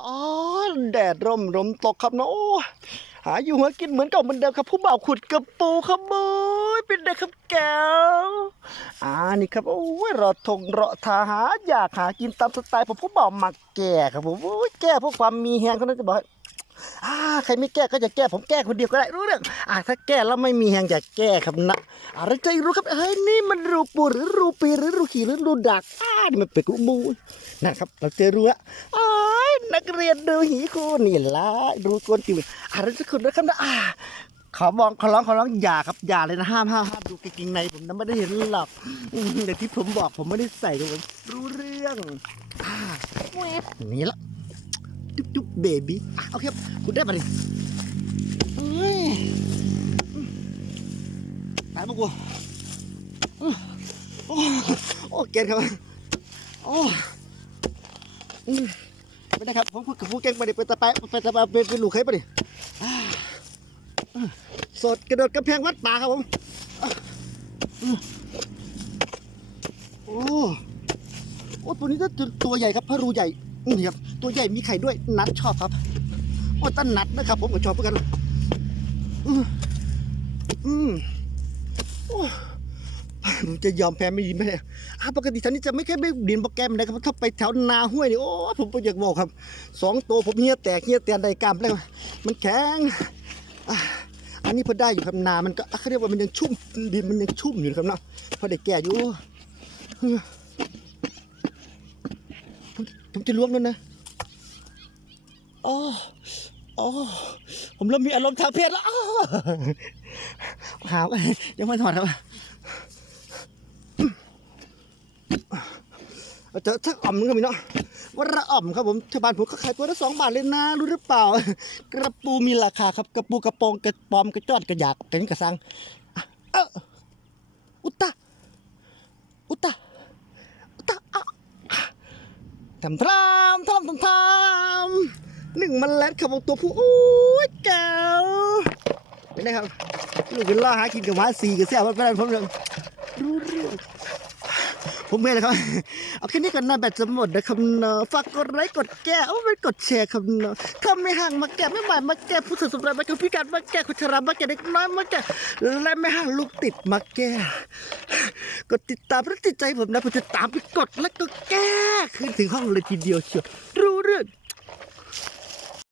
อ๋อแดดร่มลมตกครับเนาะโอ้หาอยู่หากินเหมือนเก่าเหมือนเดิมครับผู้บ่าวขุดกระปูครับโอ้ยเป็นไงครับแก้วอ่านี่ครับโอ้ยรอทงรอทาหาอยากหากินตามสไตล์ผมผู้บ่าวมาแก่ครับผมโอ้ยแก้เพราะความมีแหงเขานั้นจะบอกอ่าใครไม่แก้ก็จะแก้ผมแก้คนเดียวก็ได้รู้เรื่องอ่าถ้าแก้แล้วไม่มีแหงจะแก้ครับนะอะไรใจรู้ครับเฮ้ยนี่มันรูปูหรือรูปีหรือรูขี่หรือรูดักอ่านี่มันเป็ดกูมูนะครับเราเจอรู้ละอ้า นักเรียนดูหีคูนี่ละรูกวนติวอะไรสักคนนะครับนะอ่าขอบอกขอร้องขอร้องอย่าครับอย่าเลยนะห้ามห้ามห้ามดูกางเกงในผมนะไม่ได้เห็นหรอกอืมแต่ที่ผมบอกผมไม่ได้ใส่ผมรู้เรื่องอ่านี่ละจุ๊บจุ๊บเบบี้โอเคครับคุณได้ปะดิเอ้ยอืมากูโอ้โอ้เกณฑ์ครับโอ้ อืมไม่ได้ครับผมพูดกับผู้เก่งไปดิไปตะไปไปตะไปเป็นเป็นลูกเคยปดิสดกระโดดกระแพงวัดป่าครับผมโอ้โอ้ตัวนี้ก็ตัวใหญ่ครับพระรูใหญ่นี่ครับตัวใหญ่มีไข่ด้วยนัดชอบครับโอ้ตั้นนัดนะครับ ผมก็ชอบเหมือนกันอืมอืมโอ้ จะยอมแพ้ไม่ดีไหมเนี่ยอะปกติท่านนี้จะไม่เคยไปดินโปรแกรมนะครับถ้าไปแถวนาห้วยนี่โอ้ผมก็อยากบอกครับสองตัวผมเฮียแตกเฮียแตนได้กล้ามแล้วมันแข็งอันนี้พอได้อยู่ครับนา มันก็เขาเรียกว่ามันยังชุ่มดินมันยังชุ่มอยู่ครับเนาะพอได้แก่อยู่ผมผมจะล้วงนั่นนะอ๋ออ๋อผมเริ่มมีอารมณ์ทางเพศแล้วอ้าวยังไม่ถอดครับ เอาเจอถ้าอ่อมมันก็มีเนาะว่าระอ่อมครับผมที่บ้านผมก็ขายตัวละสองบาทเลยนะรู้หรือเปล่า กระปูมีราคาครับกระปูกระปรงกระปอมกระจอดกระหยาบกระนี้กระสังเอออุตตะอุตตะอุตตะอะทำทรามทำทำทำหนึ่งมันแลดครับผมตัวผู้โอ้ยแก้วไม่ได้ครับลูกเป็นล่าหากินกับหมาสี่กับแซ่บไม่ได้ผมเลยรู้เรื่อง ผมเมื่อยแล้วครับ เอาแค่นี้ก่อนนะแบตจะหมดนะครับเนาะฝากกดไลค์กดแก้เอาไปกดแชร์ครับเนาะถ้าไม่ห่างมาแก้ไม่หมายมาแก้ผู้สูงสมรมาแก้พิการมาแก้คนชรามาแก้เด็กน้อยมาแก้และไม่ห่างลูกติดมาแก้กดติดตามและติดใจผมนะผมจะตามไปกดแล้วก็แก้คืนถึงห้องเลยทีเดียวเชียว